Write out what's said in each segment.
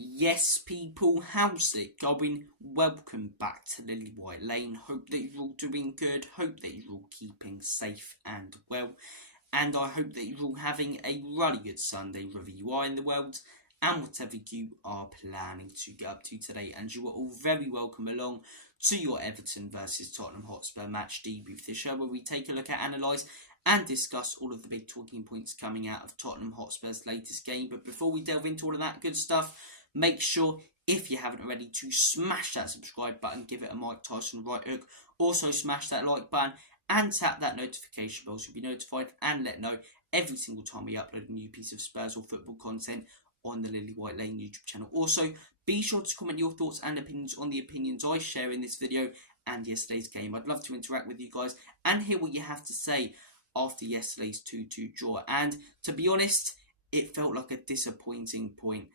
Yes, people, how's it going? Welcome back to Lily White Lane. Hope that you're all doing good. Hope that you're all keeping safe and well. And I hope that you're all having a really good Sunday, wherever you are in the world, and whatever you are planning to get up to today. And you are all very welcome along to your Everton versus Tottenham Hotspur match debrief, the show where we take a look at, analyse, and discuss all of the big talking points coming out of Tottenham Hotspur's latest game. But before we delve into all of that good stuff, make sure, if you haven't already, to smash that subscribe button, give it a Mike Tyson right hook. Also smash that like button and tap that notification bell so you'll be notified and let know every single time we upload a new piece of Spurs or football content on the Lily White Lane YouTube channel. Also, be sure to comment your thoughts and opinions on the opinions I share in this video and yesterday's game. I'd love to interact with you guys and hear what you have to say after yesterday's 2-2 draw. And to be honest, it felt like a disappointing point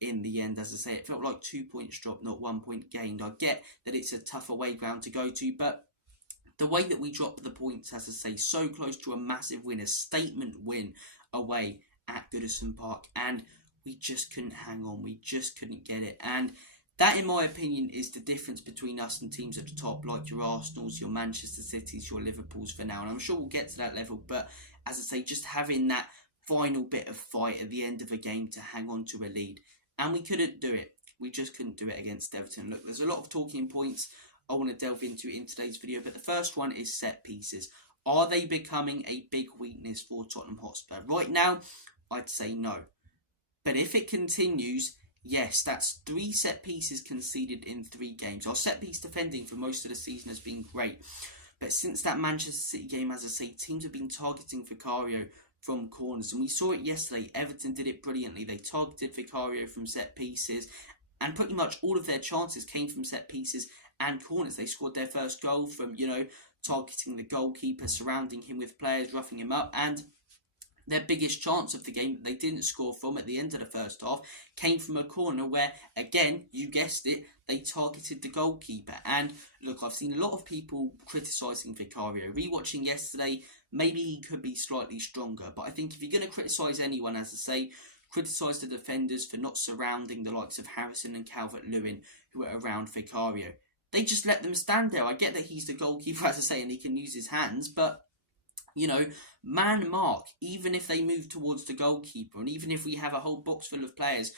in the end. As I say, it felt like 2 points dropped, not 1 point gained. I get that it's a tough away ground to go to, but the way that we dropped the points, as I say, so close to a massive win, a statement win away at Goodison Park, and we just couldn't hang on. We just couldn't get it. And that, in my opinion, is the difference between us and teams at the top, like your Arsenals, your Manchester Cities, your Liverpools for now. And I'm sure we'll get to that level, but as I say, just having that final bit of fight at the end of a game to hang on to a lead. And we couldn't do it. We just couldn't do it against Everton. Look, there's a lot of talking points I want to delve into in today's video, but the first one is set pieces. Are they becoming a big weakness for Tottenham Hotspur? Right now, I'd say no. But if it continues, yes, that's 3 set pieces conceded in 3 games. Our set piece defending for most of the season has been great. But since that Manchester City game, as I say, teams have been targeting Vicario from corners, and we saw it yesterday. Everton did it brilliantly. They targeted Vicario from set pieces, and pretty much all of their chances came from set pieces and corners. They scored their first goal from, targeting the goalkeeper, surrounding him with players, roughing him up, and their biggest chance of the game that they didn't score from at the end of the first half came from a corner where, again, you guessed it, they targeted the goalkeeper. And look, I've seen a lot of people criticising Vicario. Rewatching yesterday, maybe he could be slightly stronger. But I think if you're going to criticise anyone, as I say, criticise the defenders for not surrounding the likes of Harrison and Calvert-Lewin, who are around Vicario. They just let them stand there. I get that he's the goalkeeper, as I say, and he can use his hands, but man mark, even if they move towards the goalkeeper, and even if we have a whole box full of players,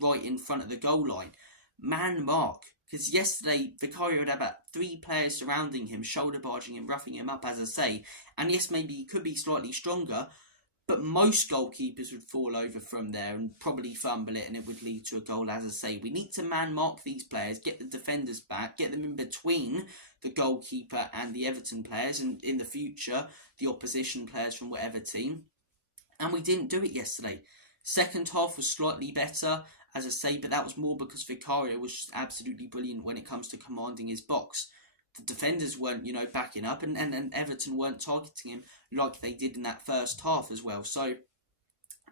right in front of the goal line, man mark. Because yesterday, Vicario had about 3 players surrounding him, shoulder barging him, roughing him up, as I say. And yes, maybe he could be slightly stronger, but most goalkeepers would fall over from there and probably fumble it, and it would lead to a goal, as I say. We need to man mark these players, get the defenders back, get them in between the goalkeeper and the Everton players, and in the future, the opposition players from whatever team. And we didn't do it yesterday. Second half was slightly better, as I say, but that was more because Vicario was just absolutely brilliant when it comes to commanding his box. The defenders weren't, backing up, and Everton weren't targeting him like they did in that first half as well. So,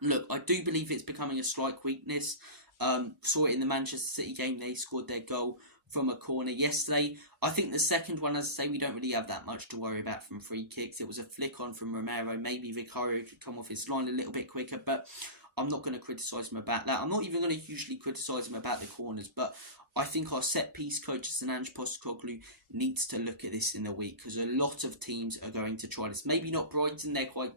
look, I do believe it's becoming a slight weakness. Saw it in the Manchester City game. They scored their goal from a corner yesterday. I think the second one, as I say, we don't really have that much to worry about from free kicks. It was a flick on from Romero. Maybe Vicario could come off his line a little bit quicker, but I'm not going to criticise him about that. I'm not even going to hugely criticise him about the corners, but I think our set-piece coach, Ange Postecoglou, needs to look at this in the week, because a lot of teams are going to try this. Maybe not Brighton, they're quite,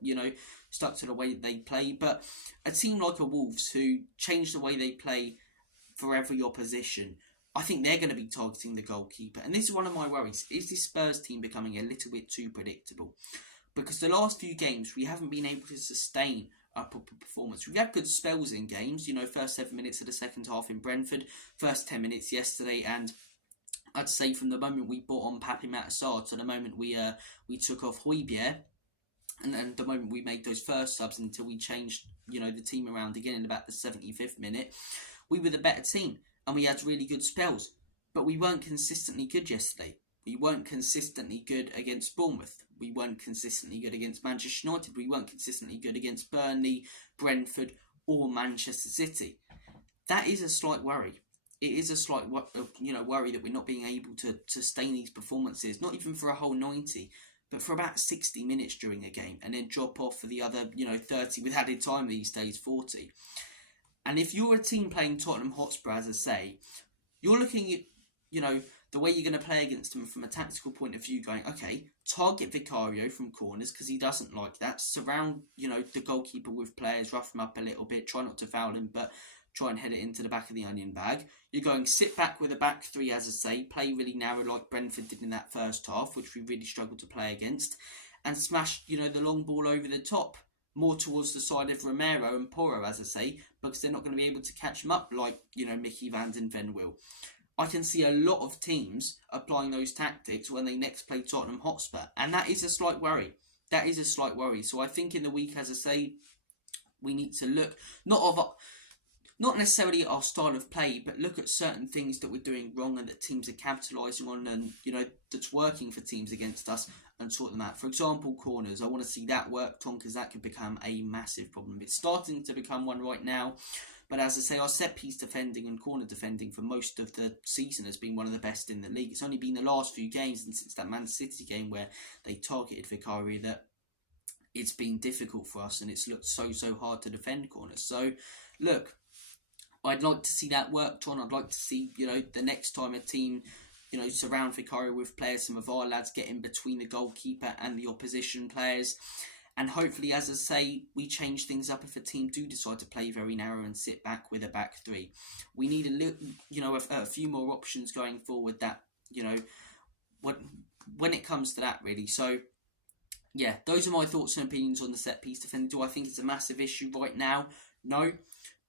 stuck to the way that they play, but a team like a Wolves, who change the way they play for every opposition, I think they're going to be targeting the goalkeeper. And this is one of my worries. Is this Spurs team becoming a little bit too predictable? Because the last few games, we haven't been able to sustain a proper performance. We've had good spells in games, first 7 minutes of the second half in Brentford, first 10 minutes yesterday, and I'd say from the moment we brought on Papi Matar to the moment we took off Højbjerg, and then the moment we made those first subs until we changed, the team around again in about the 75th minute, we were the better team, and we had really good spells, but we weren't consistently good yesterday. We weren't consistently good against Bournemouth. We weren't consistently good against Manchester United. We weren't consistently good against Burnley, Brentford, or Manchester City. That is a slight worry. It is a slight, worry that we're not being able to sustain these performances, not even for a whole 90, but for about 60 minutes during a game, and then drop off for the other, 30 with added time these days, 40. And if you're a team playing Tottenham Hotspur, as I say, you're looking at, the way you're going to play against them from a tactical point of view, going, okay, target Vicario from corners because he doesn't like that. Surround, the goalkeeper with players, rough him up a little bit, try not to foul him, but try and head it into the back of the onion bag. You're going sit back with a back three, as I say, play really narrow like Brentford did in that first half, which we really struggled to play against, and smash, the long ball over the top, more towards the side of Romero and Porro, as I say, because they're not going to be able to catch him up like, Mickey van den Ven will. I can see a lot of teams applying those tactics when they next play Tottenham Hotspur, and that is a slight worry. That is a slight worry. So I think in the week, as I say, we need to look not necessarily at our style of play, but look at certain things that we're doing wrong and that teams are capitalising on, and that's working for teams against us, and sort them out. For example, corners. I want to see that worked on because that could become a massive problem. It's starting to become one right now. But as I say, our set-piece defending and corner defending for most of the season has been one of the best in the league. It's only been the last few games, and since that Man City game where they targeted Vicario, that it's been difficult for us, and it's looked so hard to defend corners. So, look, I'd like to see that worked on. I'd like to see, the next time a team, surround Vicario with players, some of our lads get in between the goalkeeper and the opposition players. And hopefully, as I say, we change things up if a team do decide to play very narrow and sit back with a back three. We need a few more options going forward that, when it comes to that, really. So, yeah, those are my thoughts and opinions on the set-piece defending. Do I think it's a massive issue right now? No.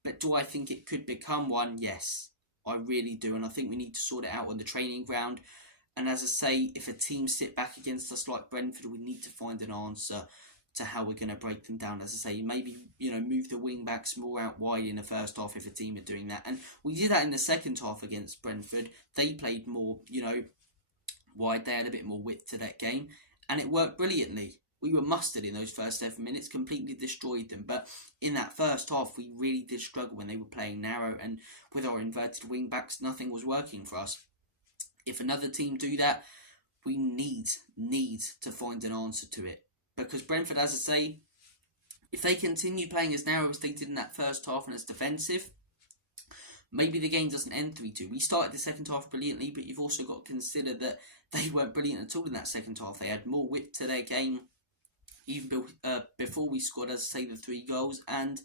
But do I think it could become one? Yes, I really do. And I think we need to sort it out on the training ground. And as I say, if a team sit back against us like Brentford, we need to find an answer to how we're going to break them down. As I say, maybe, move the wing backs more out wide in the first half if a team are doing that. And we did that in the second half against Brentford. They played more, wide. They had a bit more width to that game. And it worked brilliantly. We were mustard in those first 7 minutes, completely destroyed them. But in that first half, we really did struggle when they were playing narrow. And with our inverted wing backs, nothing was working for us. If another team do that, we need to find an answer to it. Because Brentford, as I say, if they continue playing as narrow as they did in that first half and as defensive, maybe the game doesn't end 3-2. We started the second half brilliantly, but you've also got to consider that they weren't brilliant at all in that second half. They had more width to their game, even before we scored, as I say, the 3 goals. And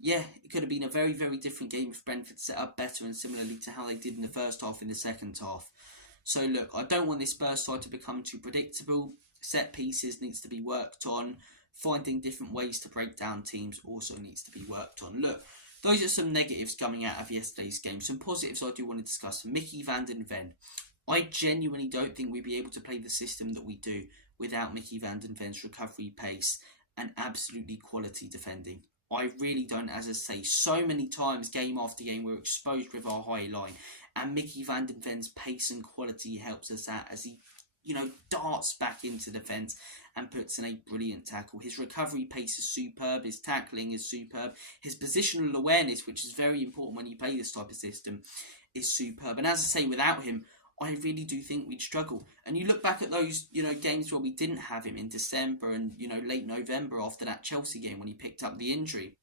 yeah, it could have been a very, very different game if Brentford set up better and similarly to how they did in the first half in the second half. So look, I don't want this Spurs side to become too predictable. Set pieces needs to be worked on. Finding different ways to break down teams also needs to be worked on. Look, those are some negatives coming out of yesterday's game. Some positives I do want to discuss. Mickey van den Ven. I genuinely don't think we'd be able to play the system that we do without Mickey van den Ven's recovery pace and absolutely quality defending. I really don't. As I say, so many times, game after game, we're exposed with our high line. And Mickey van den Ven's pace and quality helps us out as he darts back into defence and puts in a brilliant tackle. His recovery pace is superb. His tackling is superb. His positional awareness, which is very important when you play this type of system, is superb. And as I say, without him, I really do think we'd struggle. And you look back at those, games where we didn't have him in December and, late November after that Chelsea game when he picked up the injury.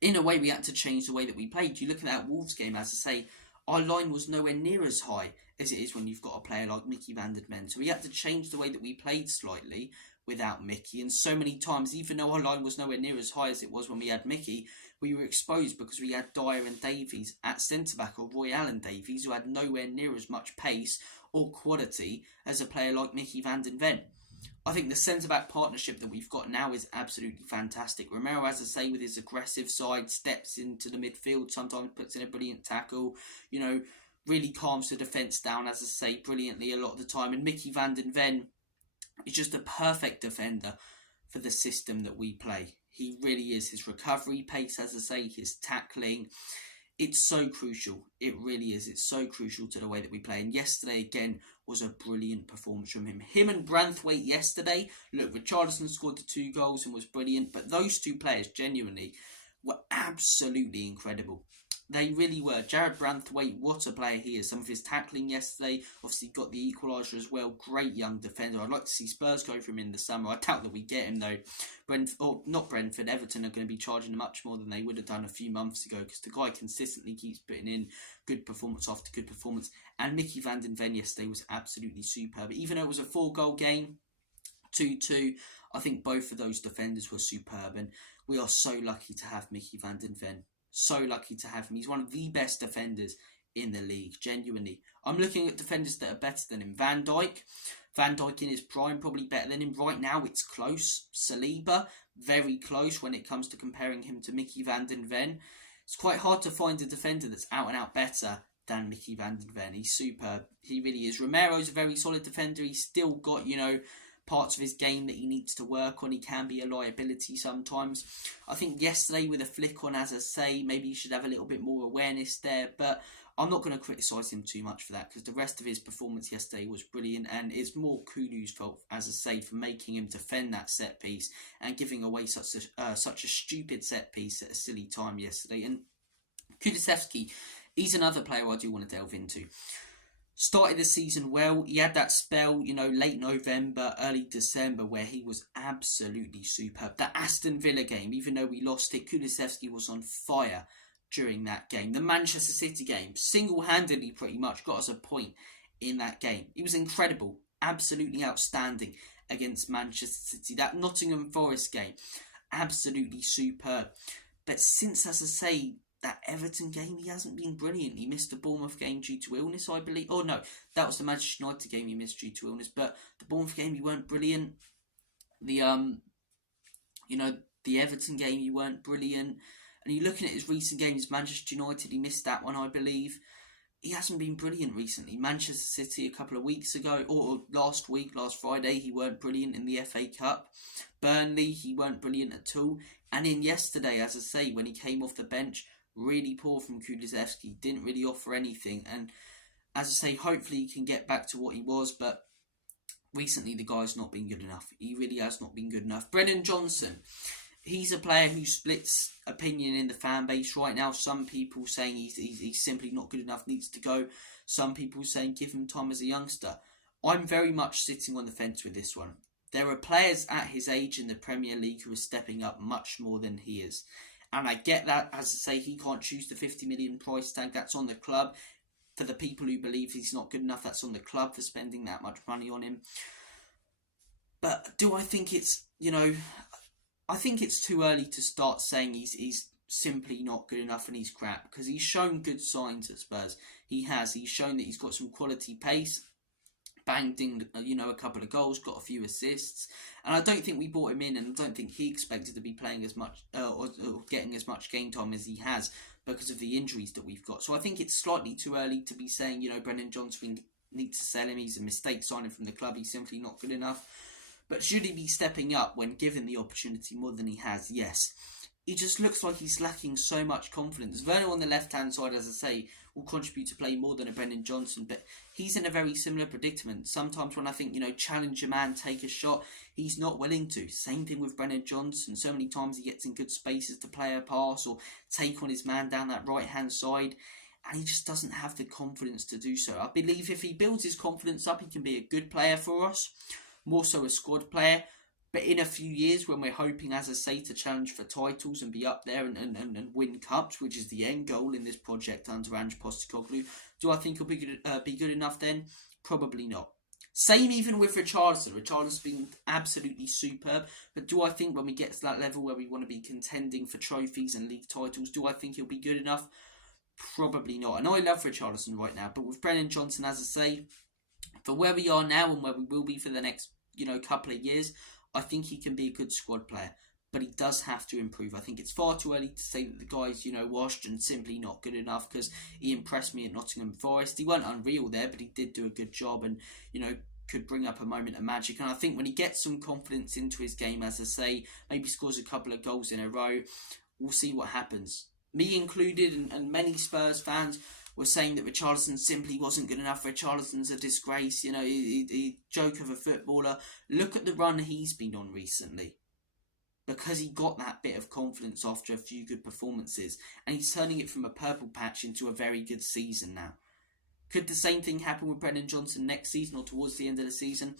In a way, we had to change the way that we played. You look at that Wolves game, as I say, our line was nowhere near as high as it is when you've got a player like Mickey van den Ven. So we had to change the way that we played slightly without Mickey. And so many times, even though our line was nowhere near as high as it was when we had Mickey, we were exposed because we had Dyer and Davies at centre-back, or Royale and Davies, who had nowhere near as much pace or quality as a player like Mickey van den Ven. I think the centre-back partnership that we've got now is absolutely fantastic. Romero, as I say, with his aggressive side, steps into the midfield, sometimes puts in a brilliant tackle, really calms the defence down, as I say, brilliantly a lot of the time. And Mickey van den Ven is just a perfect defender for the system that we play. He really is. His recovery pace, as I say, his tackling, it's so crucial. It really is. It's so crucial to the way that we play. And yesterday, again, was a brilliant performance from him. Him and Branthwaite yesterday, look, Richarlison scored the 2 goals and was brilliant, but those 2 players genuinely were absolutely incredible. They really were. Jared Branthwaite, what a player he is. Some of his tackling yesterday, obviously got the equaliser as well. Great young defender. I'd like to see Spurs go for him in the summer. I doubt that we get him though. Not Brentford, Everton are going to be charging him much more than they would have done a few months ago, because the guy consistently keeps putting in good performance after good performance. And Mickey van den Ven yesterday was absolutely superb. Even though it was a 4-goal game, 2-2, I think both of those defenders were superb, and we are so lucky to have Mickey van den Ven. So lucky to have him. He's one of the best defenders in the league, genuinely. I'm looking at defenders that are better than him. Van Dijk in his prime, probably better than him. Right now, it's close. Saliba, very close when it comes to comparing him to Mickey van den Ven. It's quite hard to find a defender that's out and out better than Mickey van den Ven. He's superb. He really is. Romero's a very solid defender. He's still got, parts of his game that he needs to work on. He can be a liability sometimes. I think yesterday with a flick on, as I say, maybe he should have a little bit more awareness there, but I'm not going to criticise him too much for that, because the rest of his performance yesterday was brilliant, and it's more Kulu's fault, as I say, for making him defend that set piece and giving away such a stupid set piece at a silly time yesterday. And Kulusevski, he's another player I do want to delve into. Started the season well. He had that spell, late November, early December, where he was absolutely superb. The Aston Villa game, even though we lost it, Kulusevski was on fire during that game. The Manchester City game, single-handedly pretty much got us a point in that game. He was incredible, absolutely outstanding against Manchester City. That Nottingham Forest game, absolutely superb. But since, as I say, that Everton game, he hasn't been brilliant. He missed the Bournemouth game due to illness, I believe. Oh no, that was the Manchester United game he missed due to illness. But the Bournemouth game, he weren't brilliant. The Everton game, he weren't brilliant. And you're looking at his recent games, Manchester United, he missed that one, I believe. He hasn't been brilliant recently. Manchester City a couple of weeks ago, or last Friday, he weren't brilliant in the FA Cup. Burnley, he weren't brilliant at all. And in yesterday, as I say, when he came off the bench, really poor from Kulusevski, didn't really offer anything. And as I say, hopefully he can get back to what he was, but recently the guy's not been good enough. He really has not been good enough. Brennan Johnson, he's a player who splits opinion in the fan base right now. Some people saying he's simply not good enough, needs to go. Some people saying give him time as a youngster. I'm very much sitting on the fence with this one. There are players at his age in the Premier League who are stepping up much more than he is. And I get that, as I say, he can't choose the 50 million price tag. That's on the club. For the people who believe he's not good enough, that's on the club for spending that much money on him. But do I think it's, I think it's too early to start saying he's simply not good enough and he's crap, because he's shown good signs at Spurs. He's shown that he's got some quality pace, banged in, a couple of goals, got a few assists, and I don't think we brought him in, and I don't think he expected to be playing as much or getting as much game time as he has because of the injuries that we've got. So I think it's slightly too early to be saying, Brennan Johnson, we need to sell him. He's a mistake signing from the club. He's simply not good enough. But should he be stepping up when given the opportunity more than he has? Yes. He just looks like he's lacking so much confidence. Werner on the left-hand side, as I say, will contribute to play more than a Brennan Johnson, but he's in a very similar predicament. Sometimes when I think, challenge a man, take a shot, he's not willing to. Same thing with Brennan Johnson. So many times he gets in good spaces to play a pass or take on his man down that right-hand side, and he just doesn't have the confidence to do so. I believe if he builds his confidence up, he can be a good player for us, more so a squad player. But in a few years, when we're hoping, as I say, to challenge for titles and be up there and win cups, which is the end goal in this project under Ange Postecoglou, do I think he'll be good enough then? Probably not. Same even with Richarlison. Richarlison's been absolutely superb. But do I think when we get to that level where we want to be contending for trophies and league titles, do I think he'll be good enough? Probably not. And I love Richarlison right now. But with Brennan Johnson, as I say, for where we are now and where we will be for the next couple of years, I think he can be a good squad player, but he does have to improve. I think it's far too early to say that the guy's, washed and simply not good enough, because he impressed me at Nottingham Forest. He weren't unreal there, but he did do a good job and, could bring up a moment of magic. And I think when he gets some confidence into his game, as I say, maybe scores a couple of goals in a row, we'll see what happens. Me included, and many Spurs fans were saying that Richarlison simply wasn't good enough. Richarlison's a disgrace, he joke of a footballer. Look at the run he's been on recently. because he got that bit of confidence after a few good performances, and he's turning it from a purple patch into a very good season now. Could the same thing happen with Brennan Johnson next season or towards the end of the season?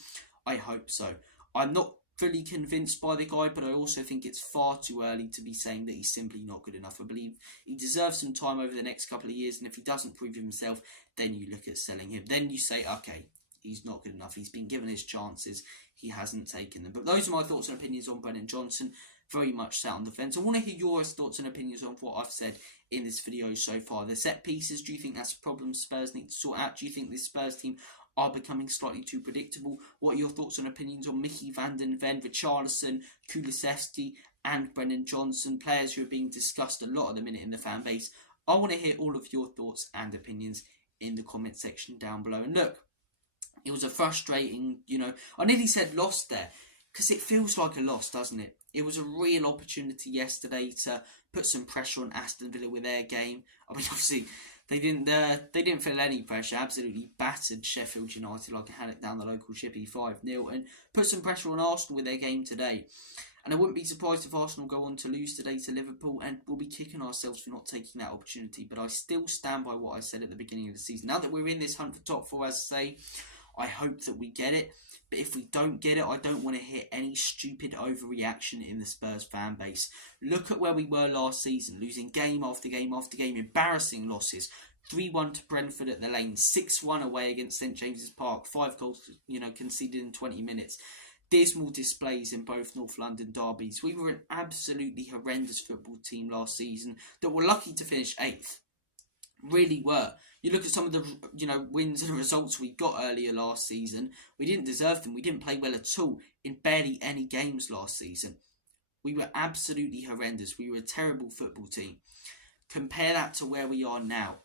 I hope so. I'm not fully convinced by the guy, but I also think it's far too early to be saying that he's simply not good enough. I believe he deserves some time over the next couple of years, and if he doesn't prove himself, then you look at selling him. Then you say, okay, he's not good enough. He's been given his chances. He hasn't taken them. But those are my thoughts and opinions on Brennan Johnson. Very much sat on the fence. I want to hear your thoughts and opinions on what I've said in this video so far. The set pieces, do you think that's a problem Spurs need to sort out? Do you think this Spurs team are becoming slightly too predictable? What are your thoughts and opinions on Mickey van den Ven, Richarlison, Kulusevski and Brennan Johnson, players who are being discussed a lot at the minute in the fan base? I want to hear all of your thoughts and opinions in the comment section down below. And look, it was a frustrating, I nearly said loss there, because it feels like a loss, doesn't it? It was a real opportunity yesterday to put some pressure on Aston Villa with their game. I mean, obviously, they didn't feel any pressure. Absolutely battered Sheffield United like a haddock down the local chippy 5-0, and put some pressure on Arsenal with their game today. And I wouldn't be surprised if Arsenal go on to lose today to Liverpool, and we'll be kicking ourselves for not taking that opportunity. But I still stand by what I said at the beginning of the season. Now that we're in this hunt for top 4, as I say, I hope that we get it. But if we don't get it, I don't want to hear any stupid overreaction in the Spurs fan base. Look at where we were last season, losing game after game after game, embarrassing losses. 3-1 to Brentford at the Lane, 6-1 away against St James's Park, 5 goals conceded in 20 minutes. Dismal displays in both North London derbies. We were an absolutely horrendous football team last season that were lucky to finish 8th. Really were. You look at some of the wins and results we got earlier last season. We didn't deserve them. We didn't play well at all in barely any games last season. We were absolutely horrendous. We were a terrible football team. Compare that to where we are now.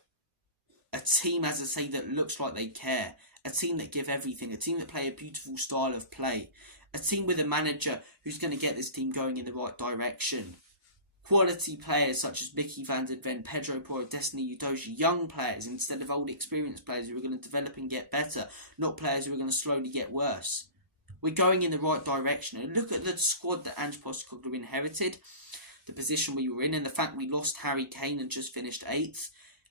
A team, as I say, that looks like they care. A team that give everything. A team that play a beautiful style of play. A team with a manager who's going to get this team going in the right direction. Quality players such as Mickey van den Ven, Pedro Porro, Destiny Udogie, young players instead of old experienced players who are going to develop and get better, not players who are going to slowly get worse. We're going in the right direction. And look at the squad that Ange Postecoglou inherited, the position we were in, and the fact we lost Harry Kane and just finished 8th,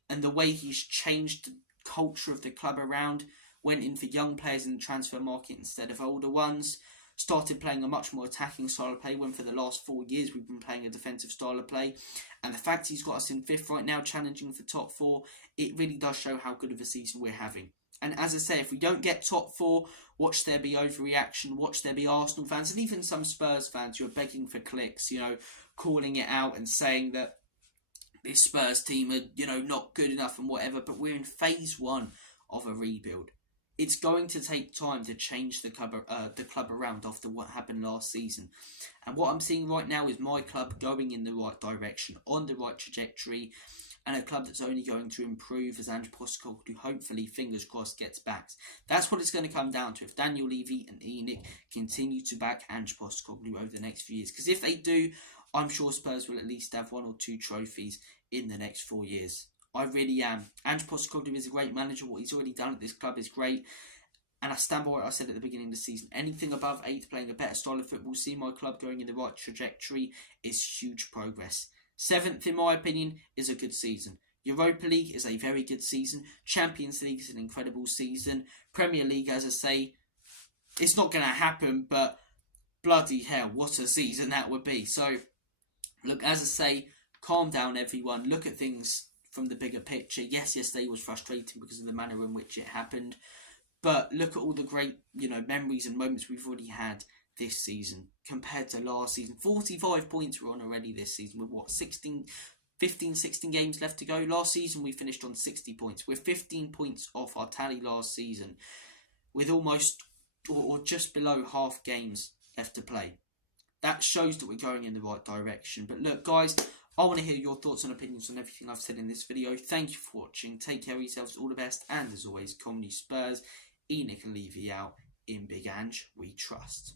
and the way he's changed the culture of the club around, went in for young players in the transfer market instead of older ones, started playing a much more attacking style of play when for the last 4 years we've been playing a defensive style of play. And the fact he's got us in 5th right now, challenging for top 4, it really does show how good of a season we're having. And as I say, if we don't get top 4, watch there be overreaction, watch there be Arsenal fans and even some Spurs fans who are begging for clicks, calling it out and saying that this Spurs team are, not good enough and whatever. But we're in phase 1 of a rebuild. It's going to take time to change the club around after what happened last season. And what I'm seeing right now is my club going in the right direction, on the right trajectory, and a club that's only going to improve as Ange Postecoglou, hopefully, fingers crossed, gets backed. That's what it's going to come down to if Daniel Levy and ENIC continue to back Ange Postecoglou over the next few years. Because if they do, I'm sure Spurs will at least have 1 or 2 trophies in the next 4 years. I really am. Ange Postecoglou is a great manager. What he's already done at this club is great. And I stand by what I said at the beginning of the season. Anything above 8th, playing a better style of football, seeing my club going in the right trajectory is huge progress. 7th, in my opinion, is a good season. Europa League is a very good season. Champions League is an incredible season. Premier League, as I say, it's not going to happen, but bloody hell, what a season that would be. So, look, as I say, calm down, everyone. Look at things from the bigger picture. Yes, yesterday was frustrating because of the manner in which it happened. But look at all the great, memories and moments we've already had this season compared to last season. 45 points we're on already this season with 16 games left to go. Last season we finished on 60 points. We're 15 points off our tally last season with almost or just below half games left to play. That shows that we're going in the right direction. But look, guys, I want to hear your thoughts and opinions on everything I've said in this video. Thank you for watching. Take care of yourselves. All the best. And as always, Comedy Spurs, ENIC and Levy out. In Big Ange, we trust.